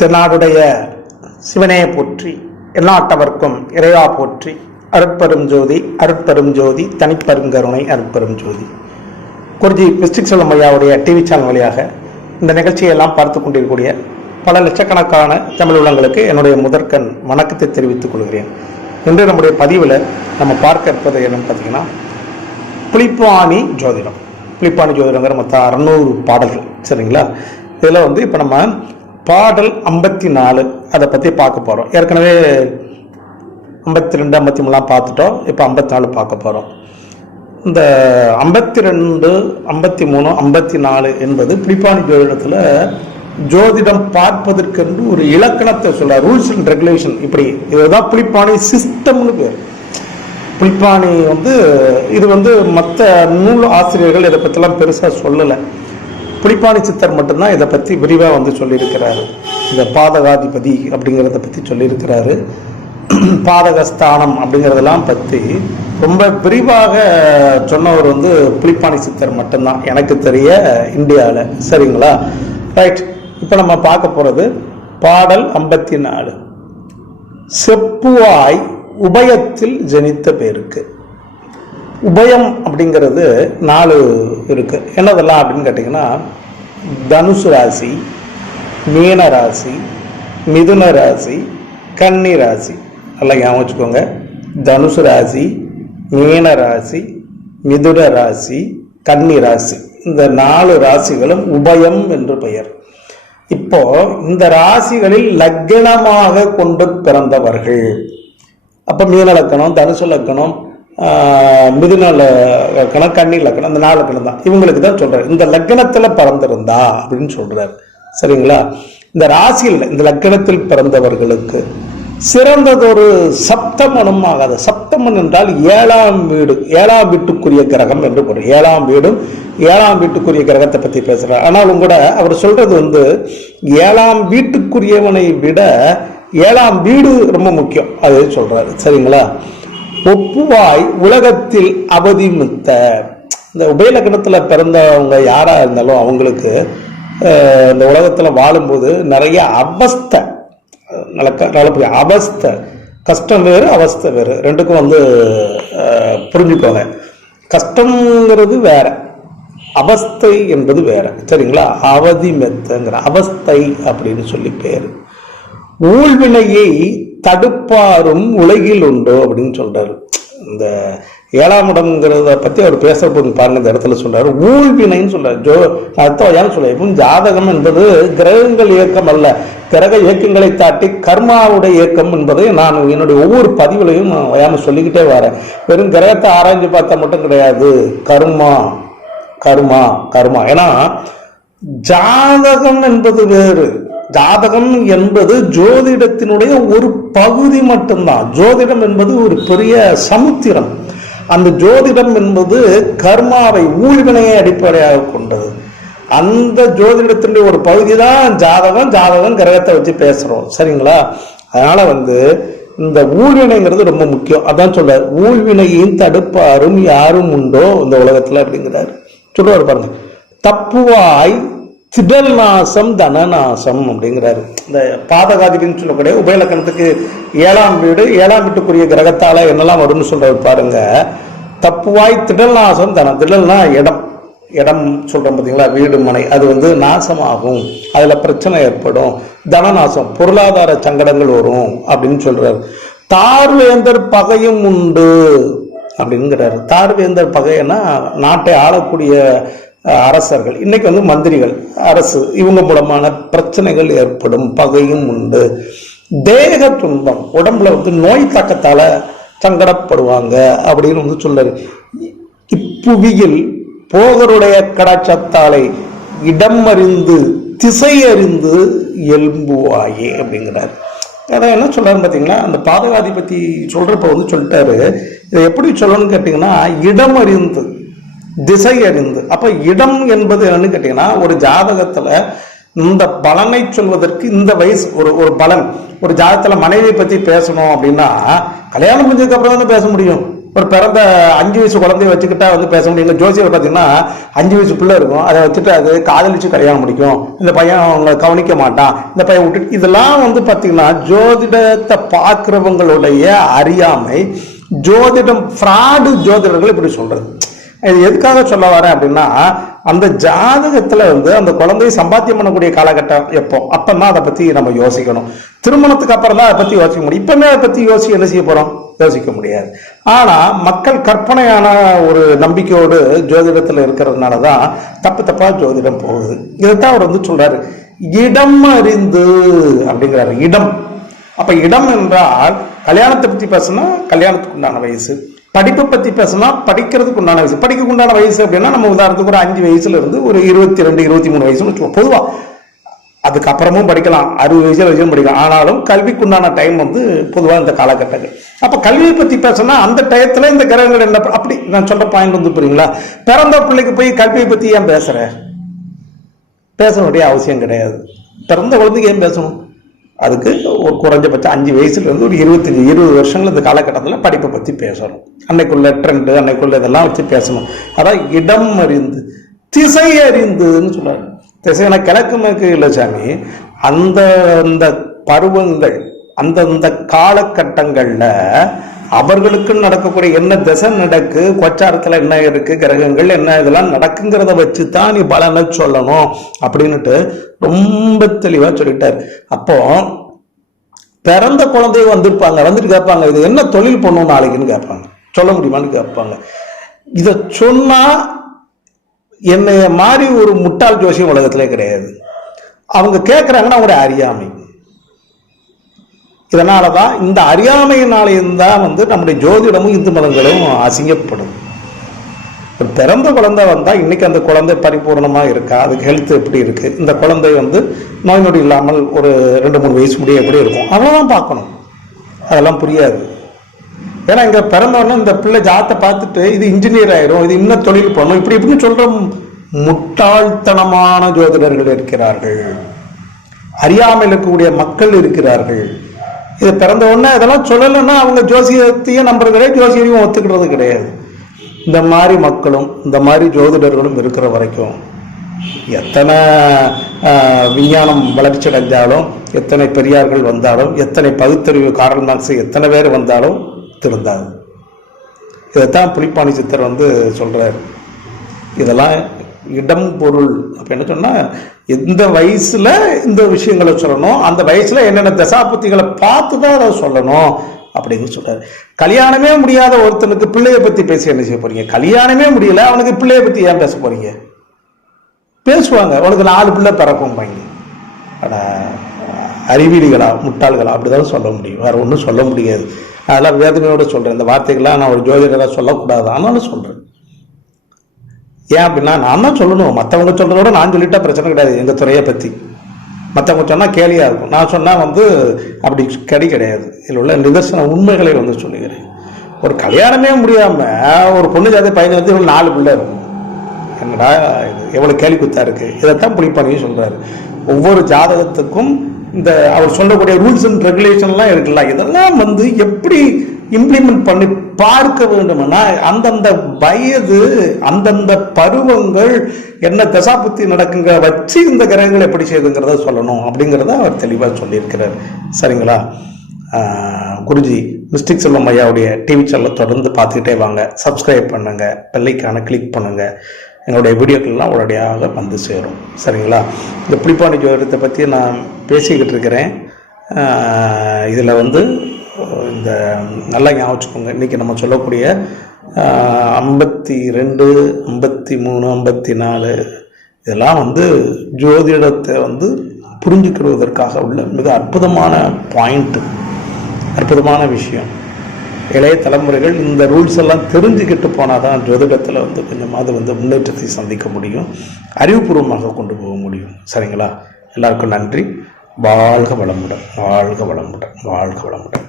தென்னாடுடைய சிவனே போற்றி, எந்நாட்டவர்க்கும் இறைவா போற்றி. அருட்பெரும் ஜோதி அருட்பெரும் ஜோதி தனிப்பெருங்கருணை அருட்பெரும் ஜோதி. குருஜி மிஸ்டிக் செல்வம் ஐயாவுடைய டிவி சேனல் வழியாக இந்த நிகழ்ச்சியெல்லாம் பார்த்து கொண்டிருக்கக்கூடிய பல லட்சக்கணக்கான தமிழ் உள்ளங்களுக்கு என்னுடைய முதற்கண் வணக்கத்தை தெரிவித்துக் கொள்கிறேன். இன்று நம்முடைய பதிவில் நம்ம பார்க்க இருப்பது என்னன்னு பார்த்தீங்கன்னா, புலிப்பாணி ஜோதிடம். புலிப்பாணி ஜோதிடங்கிற மொத்தம் 600 பாடல்கள். சரிங்களா? இதில் இப்போ நம்ம பாடல் 54 அதை பற்றி பார்க்க போகிறோம். ஏற்கனவே 52, 53 பார்த்துட்டோம். இப்போ 54 பார்க்க போகிறோம். இந்த 52, 53, 54 என்பது புலிப்பாணி ஜோதிடத்தில் ஜோதிடம் பார்ப்பதற்கென்று ஒரு இலக்கணத்தை சொல்ல, ரூல்ஸ் அண்ட் ரெகுலேஷன். இப்படி இதுதான் புலிப்பாணி சிஸ்டம்னு பேர். புலிப்பாணி இது மற்ற நூல் ஆசிரியர்கள் இதை பற்றிலாம் பெருசாக சொல்லலை. புலிப்பாணி சித்தர் மட்டும்தான் இதை பற்றி விரிவாக சொல்லியிருக்கிறாரு. இந்த பாதகாதிபதி அப்படிங்கிறத பற்றி சொல்லியிருக்கிறாரு. பாதகஸ்தானம் அப்படிங்கிறதெல்லாம் பற்றி ரொம்ப விரிவாக சொன்னவர் புலிப்பாணி சித்தர் மட்டும்தான் எனக்கு தெரிய இந்தியாவில். சரிங்களா? ரைட். இப்போ நம்ம பார்க்க போகிறது பாடல் 54. செப்புவாய் உபயத்தில் ஜனித்த பேருக்கு. உபயம் அப்படிங்கிறது 4 இருக்கு. என்னதெல்லாம் அப்படின்னு கேட்டிங்கன்னா, தனுசு ராசி, மீன ராசி, மிதுன ராசி, கன்னி ராசி. நல்லா ஞாபகம் வச்சுக்கோங்க. தனுசு ராசி, மீன ராசி, மிதுன ராசி, கன்னி ராசி. இந்த 4 ராசிகளும் உபயம் என்று பெயர். இப்போ இந்த ராசிகளில் லக்னமாக கொண்டு பிறந்தவர்கள், அப்ப மீன லக்கணம், தனுசு லக்கணம், மிதுன லக்கணம், கன்னி லக்கணம், இந்த 4 லக்கணம் தான். இவங்களுக்கு தான் சொல்றாரு இந்த லக்கணத்துல பிறந்திருந்தா அப்படின்னு சொல்றாரு. சரிங்களா? இந்த ராசியில் இந்த லக்கணத்தில் பிறந்தவர்களுக்கு சிறந்ததொரு சப்தமனும் ஆகாது. சப்தமன் என்றால் 7ஆம் வீடு, 7ஆம் வீட்டுக்குரிய கிரகம் என்று பொருள். 7ஆம் வீடும் 7ஆம் வீட்டுக்குரிய கிரகத்தை பத்தி பேசுறார். ஆனாலும் கூட அவர் சொல்றது 7ஆம் வீட்டுக்குரியவனை விட 7ஆம் வீடு ரொம்ப முக்கியம், அது சொல்றாரு. சரிங்களா? ஒப்புவாய் உலகத்தில் அவதிமித்த. இந்த உபயலக்கணத்துல பிறந்தவங்க யாரா இருந்தாலும் அவங்களுக்கு இந்த உலகத்துல வாழும்போது நிறைய அவஸ்தை நடக்க. அவஸ்தை, கஷ்டம் வேறு, அவஸ்தை வேறு. ரெண்டுக்கும் புரிஞ்சுக்கோங்க. கஷ்டங்கிறது வேற, அவஸ்தை என்பது வேற. சரிங்களா? அவதி மெத்தங்கிற அவஸ்தை அப்படின்னு சொல்லி பேரு. ஊழ்வினையை தடுப்பாரும் உலகில் உண்டோ அப்படின்னு சொல்றாரு. இந்த 7ஆம் இடம்ங்கிறத பத்தி அவர் பேச போது பாருங்க, இந்த இடத்துல சொல்றாரு ஊழ்வினைன்னு சொல்றாரு. அர்த்தம் சொல்ல, இப்போ ஜாதகம் என்பது கிரகங்கள் இயக்கம் அல்ல, கிரக இயக்கங்களை தாட்டி கர்மாவுடைய இயக்கம் என்பதை நான் என்னுடைய ஒவ்வொரு பதிவுலையும் நான் சொல்லிக்கிட்டே வரேன். வெறும் கிரகத்தை ஆராய்ஞ்சு பார்த்தா மட்டும் கிடையாது, கர்மா கர்மா கர்மா. ஏன்னா ஜாதகம் என்பது வேறு. ஜாதகம் என்பது ஜோதிடத்தினுடைய ஒரு பகுதி மட்டும்தான். ஜோதிடம் என்பது ஒரு பெரிய சமுத்திரம். அந்த ஜோதிடம் என்பது கர்மாவை, ஊழ்வினையை அடிப்படையாக கொண்டது. அந்த ஜோதிடத்தினுடைய ஒரு பகுதி தான் ஜாதகம். ஜாதகம் கிரகத்தை வச்சு பேசுறோம். சரிங்களா? அதனால இந்த ஊழ்வினைங்கிறது ரொம்ப முக்கியம். அதான் சொல்றாரு, ஊழ்வினையும் தடுப்பாரும் யாரும் உண்டோ இந்த உலகத்துல அப்படிங்கிறாரு. சொல்லுவாரு பாருங்க, தப்புவாய் திடல் நாசம் தனநாசம் அப்படிங்கிறாரு. இந்த பாதகாதிபதினு சொல்லக்கூடிய உபயலக்கணத்துக்கு 7ஆம் வீடு, 7ஆம் வீட்டுக்குரிய கிரகத்தால என்னெல்லாம் வரும்னு சொல்றாரு பாருங்க. தப்புவாய் திடல் நாசம் தனம். திடல்னா இடம், இடம் சொல்றோம் பார்த்தீங்களா, வீடு மனை. அது நாசமாகும், அதுல பிரச்சனை ஏற்படும். தனநாசம், பொருளாதார சங்கடங்கள் வரும் அப்படின்னு சொல்றாரு. தார்வேந்தர் பகையும் உண்டு அப்படிங்கிறாரு. தார்வேந்தர் பகைன்னா நாட்டை ஆளக்கூடிய அரசர்கள், இன்னைக்கு மந்திரிகள், அரசு, இவங்க மூலமான பிரச்சனைகள் ஏற்படும், பகையும் உண்டு. தேக துன்பம், உடம்புல நோய் தாக்கத்தால சங்கடப்படுவாங்க அப்படின்னு சொல்றாரு. இப்புவியில் போகருடைய கடாட்சத்தாலை இடம் அறிந்து திசை அறிந்து எலும்புவாயே அப்படிங்கிறார். அதான் என்ன சொல்றாரு பார்த்தீங்களா, அந்த பாதகாதிபதி சொல்றப்ப சொல்லிட்டாரு. இதை எப்படி சொல்லணும்னு கேட்டீங்கன்னா, இடம் அறிந்து திசை அறிந்து. அப்ப இடம் என்பது என்னன்னு கேட்டீங்கன்னா, ஒரு ஜாதகத்துல இந்த பலனை சொல்வதற்கு இந்த வயசு ஒரு பலன். ஒரு ஜாதகத்துல மனைவியை பத்தி பேசணும் அப்படின்னா கல்யாணம் முடிஞ்சதுக்கு அப்புறம் தானே பேச முடியும். ஒரு பிறந்த 5 வயசு குழந்தைய வச்சுக்கிட்டா வந்து பேச முடியும். எங்கள் ஜோசியர் பார்த்தீங்கன்னா 5 வயசு பிள்ளை இருக்கும், அதை வச்சுட்டு அது காதலிச்சு கல்யாணம் முடிக்கும், இந்த பையன் அவங்க கவனிக்க மாட்டான், இந்த பையன் விட்டுட்டு, இதெல்லாம் வந்து பார்த்தீங்கன்னா ஜோதிடத்தை பார்க்குறவங்களுடைய அறியாமை. ஜோதிடம் ஃப்ராடு ஜோதிடர்கள் இப்படி சொல்றது. இது எதுக்காக சொல்ல வரேன் அப்படின்னா, அந்த ஜாதகத்துல வந்து அந்த குழந்தையை சம்பாத்தியம் பண்ணக்கூடிய காலகட்டம் எப்போ, அப்பதான் அதை பத்தி நம்ம யோசிக்கணும். திருமணத்துக்கு அப்புறம் தான் அதை பத்தி யோசிக்க முடியும். இப்பவுமே அதை பத்தி யோசிச்சு என்ன செய்ய போறோம், யோசிக்க முடியாது. ஆனா மக்கள் கற்பனையான ஒரு நம்பிக்கையோடு ஜோதிடத்துல இருக்கிறதுனாலதான் தப்பு தப்பா ஜோதிடம் போகுது. இதைத்தான் அவர் வந்து சொல்றாரு, இடம் அறிந்து அப்படிங்கிறாரு. இடம், அப்ப இடம் என்றால் கல்யாணத்தை பத்தி பேசினா கல்யாணத்துக்கு உண்டான வயசு, படிப்பை பத்தி பேசினா படிக்கிறதுக்கு உண்டான வயசு. படிக்கிறதுக்கு உண்டான வயசு அப்படின்னா நம்ம உதாரணத்துக்கு ஒரு 5 வயசுல இருந்து ஒரு 22, 23 வயசுன்னு வச்சுக்கோம் பொதுவா. அதுக்கப்புறமும் படிக்கலாம், 60 வயசுல படிக்கலாம். ஆனாலும் கல்விக்கு உண்டான டைம் வந்து பொதுவாக இந்த காலகட்டங்கள். அப்ப கல்வியை பத்தி பேசினா அந்த டயத்துல இந்த கிரகங்கள் என்ன, அப்படி நான் சொல்ற பாயிண்ட் வந்து புரியுங்களா? பிறந்த பிள்ளைக்கு போய் கல்வியை பத்தி ஏன் பேச வேண்டிய அவசியம் கிடையாது. பிறந்த குழந்தைக்கு ஏன் பேசணும்? அதுக்கு ஒரு குறைஞ்சபட்சம் 5 வயசுல இருந்து ஒரு 25, 20 வருஷங்கள் இந்த காலகட்டத்தில் படிப்பை பத்தி பேசணும். அன்னைக்குள்ள ட்ரெண்டு, அன்னைக்குள்ள இதெல்லாம் வச்சு பேசணும். அதான் இடம் அறிந்து, திசை அறிந்துன்னு சொல்றாரு. திசைனா கிழக்கு மேற்கு இல்லை சாமி, அந்த பருவங்கள், அந்தந்த காலகட்டங்கள்ல அவர்களுக்கு நடக்கக்கூடிய என்ன திசை நடக்கு, கோச்சாரத்துல என்ன இருக்கு, கிரகங்கள் என்ன, இதெல்லாம் நடக்குங்கிறத வச்சுதான் நீ பலனை சொல்லணும் அப்படின்னுட்டு ரொம்ப தெளிவா சொல்லிட்டார். அப்போ பிறந்த குழந்தைய வந்துட்டு கேட்பாங்க, இது என்ன தொழில் பண்ணும் நாளைக்குன்னு கேட்பாங்க, சொல்ல முடியுமான்னு கேட்பாங்க. இத சொன்னா என்னைய மாதிரி ஒரு முட்டாள் ஜோசியம் உலகத்திலே கிடையாது. அவங்க கேட்கறாங்கன்னா அவங்களுடைய அறியாமை. இதனாலதான் இந்த அறியாமையினாலேயும் வந்து நம்முடைய ஜோதிடமும் இந்து மதங்களும் அசிங்கப்படும். பிறந்த குழந்தை வந்தா இன்னைக்கு அந்த குழந்தை பரிபூர்ணமா இருக்கா, அதுக்கு ஹெல்த் எப்படி இருக்கு, இந்த குழந்தை வந்து நோய் நொடி இல்லாமல் ஒரு 2-3 வயசு முடிய எப்படி இருக்கும், அதெல்லாம் பார்க்கணும். அதெல்லாம் புரியாது. ஏன்னா இங்க பிறந்தவொடனே இந்த பிள்ளை ஜாத்தை பார்த்துட்டு இது இன்ஜினியர் ஆயிரும், இது இன்னும் தொழில் பண்ணும், இப்படி இப்படின்னு சொல்ற முட்டாள்தனமான ஜோதிடர்கள் இருக்கிறார்கள், அறியாமையில் இருக்கக்கூடிய மக்கள் இருக்கிறார்கள். இது பிறந்த உடனே இதெல்லாம் சொல்லலைன்னா அவங்க ஜோசியத்தையும் நம்புறது கிடையாது, ஜோசியரையும் ஒத்துக்கிறது கிடையாது. இந்த மாதிரி மக்களும் இந்த மாதிரி ஜோதிடர்களும் இருக்கிற வரைக்கும் எத்தனை விஞ்ஞானம் வளர்ச்சி அடைஞ்சாலும், எத்தனை பெரியார்கள் வந்தாலும், எத்தனை பகுத்தறிவு கார்ல் மார்க்ஸ் எத்தனை பேர் வந்தாலும் திருந்தாது. இதைத்தான் புலிப்பாணி சித்தர் வந்து சொல்றாரு. இதெல்லாம் இடம் பொருள் அப்படின்னு சொன்னா எந்த வயசுல இந்த விஷயங்களை சொல்லணும், அந்த வயசுல என்னென்ன தசாபுத்திகளை பார்த்துதான் அதை சொல்லணும் அப்படின்னு சொல்றாரு. கல்யாணமே முடியாத ஒருத்தனுக்கு பிள்ளைய பத்தி பேசி என்ன செய்ய போறீங்க? கல்யாணமே முடியல, அவனுக்கு பிள்ளைய பத்தி ஏன் பேச போறீங்க? பேசுவாங்க, அவனுக்கு 4 பிள்ளை பிறக்கும் பாங்க. ஆனா அறிவியலிகளா முட்டாள்களா அப்படிதான் சொல்ல முடியும், வேற ஒன்றும் சொல்ல முடியாது. அதெல்லாம் வேதனையோட சொல்றேன். இந்த வார்த்தைகள்லாம் நான் ஒரு ஜோதிடராக சொல்லக்கூடாது, ஆனாலும் சொல்றேன். ஏன் அப்படின்னா நான் தான் சொல்லணும், மற்றவங்க சொல்றத விட நான் சொல்லிட்டா பிரச்சனை கிடையாது. எங்க துறையை பத்தி மற்றவங்க சொன்னா கேலியா இருக்கும், நான் சொன்னா வந்து அப்படி கிடையாது. இதில் உள்ள நிதர்சன உண்மைகளை வந்து சொல்லுகிறேன். ஒரு கல்யாணமே முடியாம ஒரு பொண்ணு ஜாதி பையன் வந்து 4 பிள்ளை இருக்கும். என்னடா இது எவ்வளவு கேலி குத்தா இருக்கு. இதைத்தான் புலிப்பாணியும் சொல்றாரு. ஒவ்வொரு ஜாதகத்துக்கும் இந்த அவர் சொல்லக்கூடிய ரூல்ஸ் அண்ட் ரெகுலேஷன்லாம் இருக்குல்ல, இதெல்லாம் வந்து எப்படி இம்ப்ளிமெண்ட் பண்ணி பார்க்க வேண்டும்னா அந்தந்த வயது, அந்தந்த பருவங்கள் என்ன தசாபுத்தி நடக்குங்க வச்சு இந்த கிரகங்கள் எப்படி செய்யுதுங்கிறத சொல்லணும் அப்படிங்கிறத அவர் தெளிவாக சொல்லியிருக்கிறார். சரிங்களா? குருஜி மிஸ்டிக் செல்வம் ஐயாவுடைய டிவி சேனலை தொடர்ந்து பார்த்துக்கிட்டே வாங்க, சப்ஸ்கிரைப் பண்ணுங்க, பெல்லைக்கான கிளிக் பண்ணுங்க. எங்களுடைய வீடியோக்கள்லாம் உடனடியாக வந்து சேரும். சரிங்களா? இந்த புலிப்பாணி ஜோதிடத்தை பற்றி நான் பேசிக்கிட்டு இருக்கிறேன். இதில் வந்து இந்த நல்லா ஞாபகம் வச்சுக்கோங்க, இன்றைக்கி நம்ம சொல்லக்கூடிய 52, 53, 54 இதெல்லாம் வந்து ஜோதிடத்தை வந்து புரிஞ்சுக்கிடுவதற்காக உள்ள மிக அற்புதமான பாயிண்ட்டு, அற்புதமான விஷயம். இளைய தலைமுறைகள் இந்த ரூல்ஸ் எல்லாம் தெரிஞ்சுக்கிட்டு போனால் தான் ஜோதிடத்தில் வந்து கொஞ்சமாவது வந்து முன்னேற்றத்தை சந்திக்க முடியும், அறிவுபூர்வமாக கொண்டு போக முடியும். சரிங்களா? எல்லாருக்கும் நன்றி. வாழ்க வளமுடன், வாழ்க வளமுடன், வாழ்க வளமுடன்.